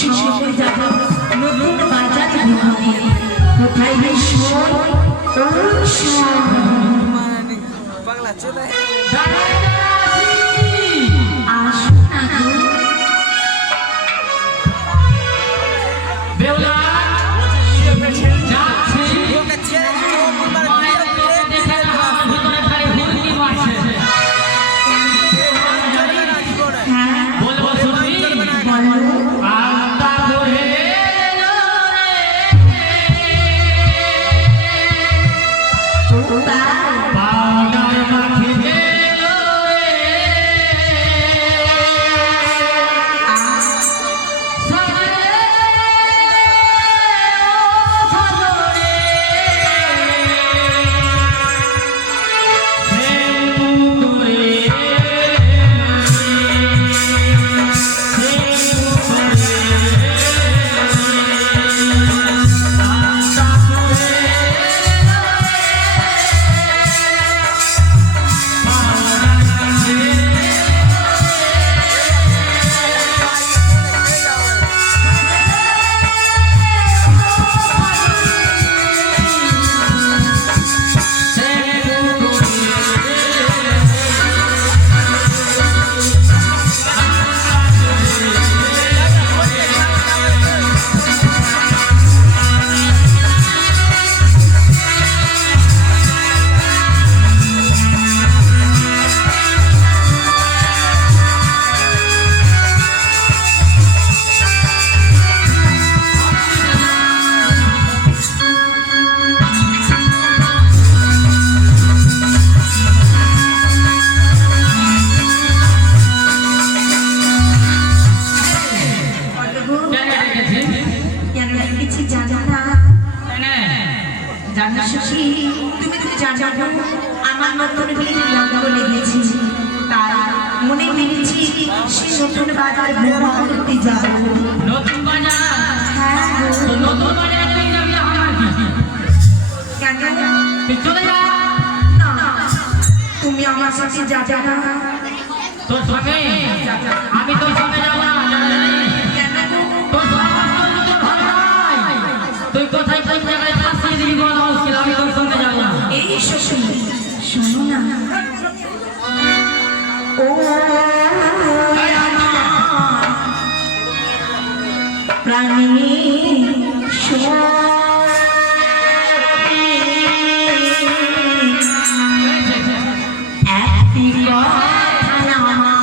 সঙ্গে যাব নতুন বাজার ঘুরে কোথায় শোন ও শোন বাংলা চলে আসুন না গো বেউলা যাচ্ছি ওকে ছেড়ে বলবো শুনি আলতা ধরে পাউডার মাখিয়ে তুমি তো জানো আমার নতুন লগ্ন লেগেছি তাই মনে ভেবেছি সেই নতুন বাজার ভ্রমণ করতে যাব নতুন বাজার হ্যাঁ নতুন বাজার তুই যাবি আমার কেন তুই চলে যা না তুমি আমার সাথে যাবে না তোর সঙ্গে আমি তোর সঙ্গে যাবো না কেন তোর সঙ্গে তোর ভালো নয় তুই কোথায় কোন জায়গায় ফাঁসিয়ে দিবি বলা মুশকিল আমি তোর সঙ্গে যাবো না এই শশী শোনো না ও প্রাণী একটি কথা আমার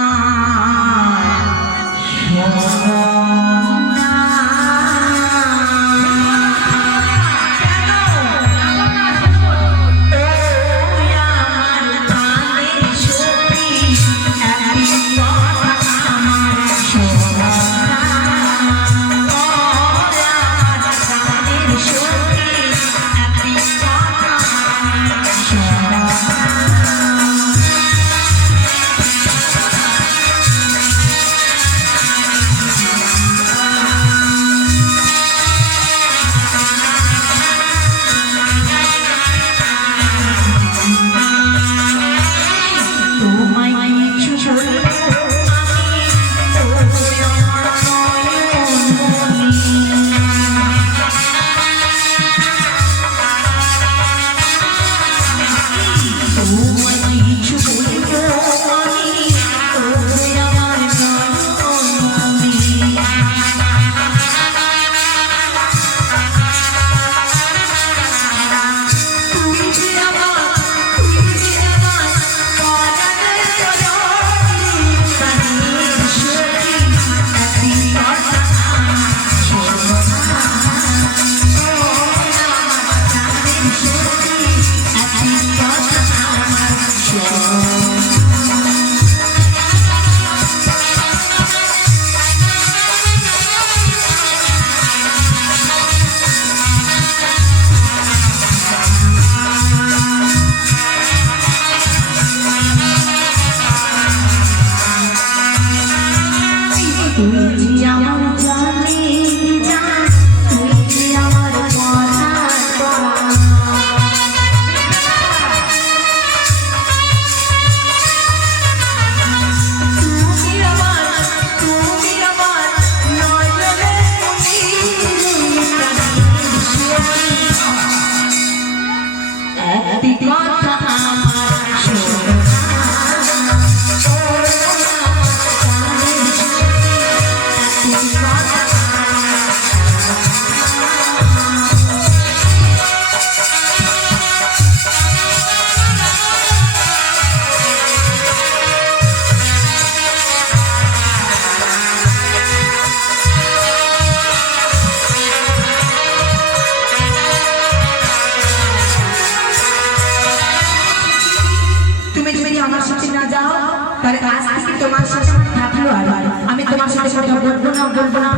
তোমার সাথে কথা বলবো না বলবো না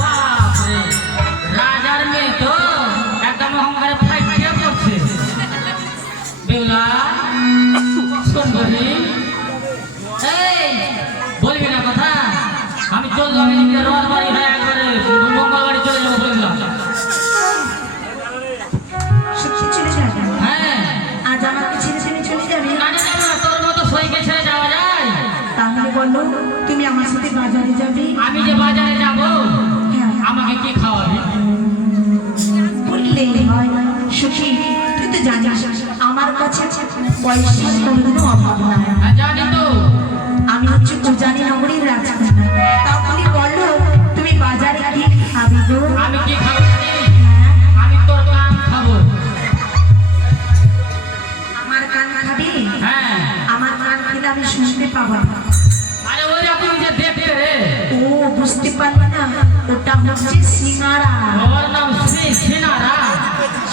বাপরে, রাজার মেয়ে তো একদম অহংকারে ফাইটিয়ে পড়ছে। বেহুলা, সুন্দরী, এই, বলবি না কথা? আমি চললাম এদিকে রথবাড়ি হয়ে একবারে মঙ্গলবাড়ি চলে যাবো বললাম। সত্যি চলে যাবে? হ্যাঁ, আজ আমাকে ছেড়ে ছেড়ে চলে যাবে? না না না, তোর মতো সইকে ছেড়ে যাওয়া যায়? তাহলে বলো তুমি আমার সাথে বাজারে যাবে? আমি যে বাজারে যাব, হ্যাঁ, আমাকে কি খাওয়াবে? বললেই হয়। সুখী, তুই তো জানিস আমার কাছে পয়সার কোনোদিনও অভাব নাই। হ্যাঁ, জানি তো। আমি হচ্ছে উজানি নগরীর রাজকন্যা। তাহলে বলো তুমি বাজারে কি খাবে গো? আমি কি খাবো জানিস? আমি তোর কান খাবো। আমার কান খাবে? হ্যাঁ, আমার কান খেলে আমি শুনতে পাবো না। আরে ওই রকম যে দেখতে রে, ও বুঝতে পারবে না, ওটা হচ্ছে সিঙ্গারা। ওর নাম সিনারা।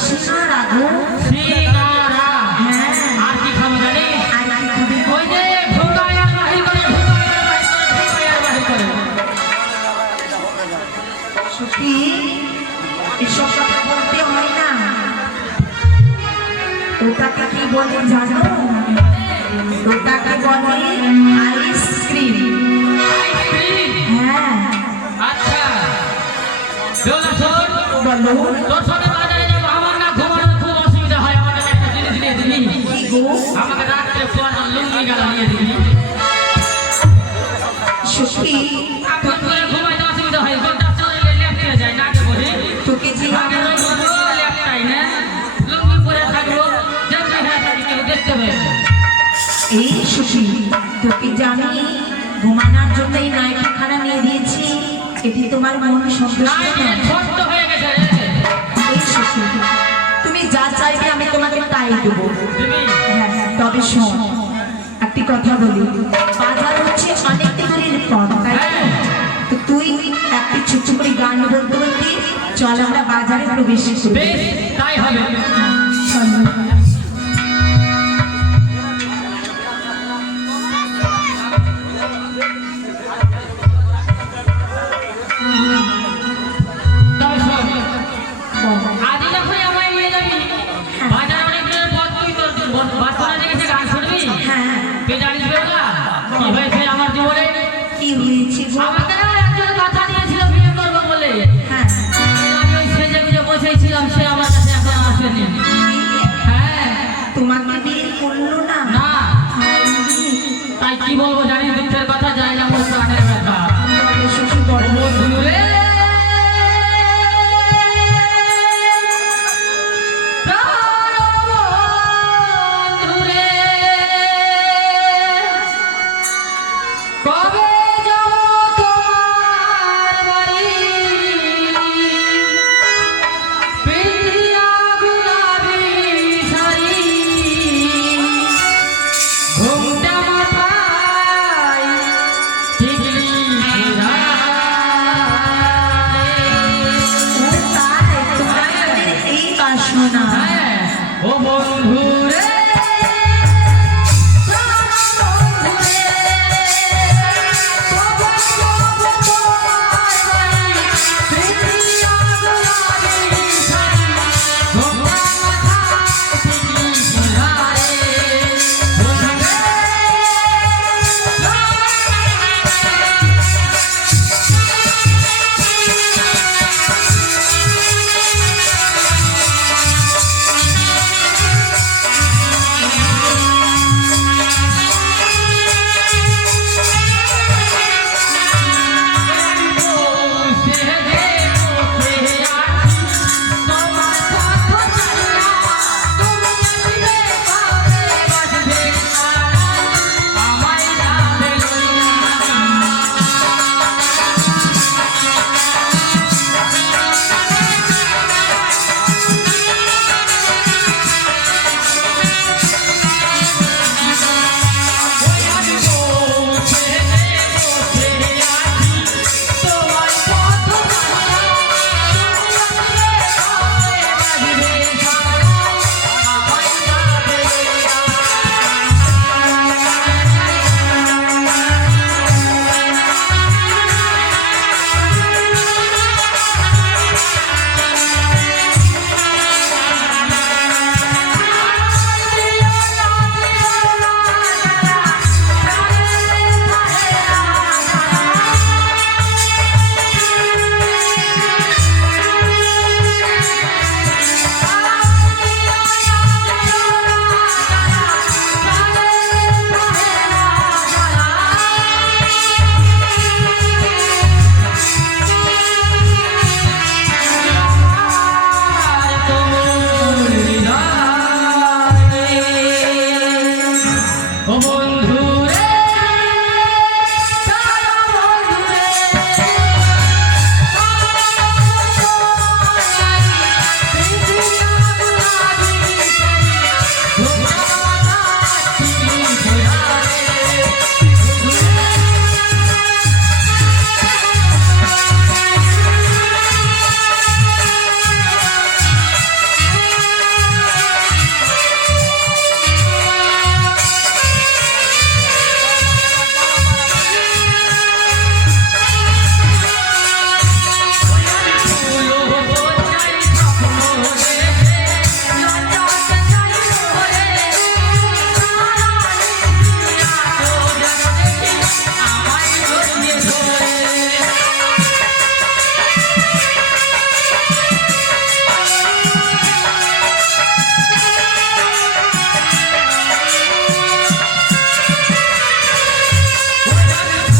সিঙ্গারা গো। সিনারা। হ্যাঁ, আর কি খাবো জানিস? আর কি খাবে গো? ওই যে ঢোকায় আর বাহির করে, ঢোকায় আর বাহির করে। সুখী, এসব কথা বলতে হয় না। ওটাকে কি বলে জানো? ওটাকে বলে আইসক্রিম। আইসক্রিম? হ্যাঁ, আচ্ছা, বেহুলা শোন, বলো তোর সঙ্গে বাজারে যাবো। আমার না ঘুমানোর খুব অসুবিধা হয়, আমাকে একটা জিনিস দিয়ে দিবি? কি গো? আমাকে রাত্রে পর লুঙ্গি গালা নিয়ে দিবি। সুখী, এখন করে ঘুমাইতে অসুবিধা হয়, ঘন্টা চলে লেপটে যায়, নাকে বলি। তোকে যে আগে লেপটাই না, লুঙ্গি পরে থাকবো, যেমনি হ্যাঁ তাকে কেউ দেখতে পাবে না। এই সুখী, তোকে যে আমি ঘুমানোর জন্য এই নাইটিখানা নিয়ে দিয়েছি, এটি তোমার মন সন্তুষ্ট নাইটিটা নয়। ছোট্ট হয়ে গেছে রে। এই সুখী, তুমি যা চাইবে আমি তোমাকে তাই দেবো। দিবি? হ্যাঁ, তবে শোন, একটি কথা বলি, বাজার হচ্ছে অনেক দূরের পথ, তাই তো? তো তুই একটি ছোট্ট করে গান বলতে বলতে চল আমরা বাজারে প্রবেশ করি। বেশ, তাই হবে। চল। তবে শোন, আজই যখন আমায় নিয়ে যাবি, বাজারে অনেক দূরের পথ, তুই তোর বাচ্চারা দেখেছে গান শুনবি? হ্যাঁ, তুই জানিস বেহুলা, কি হয়েছে আমার জীবনে? কি হয়েছে গো? আমার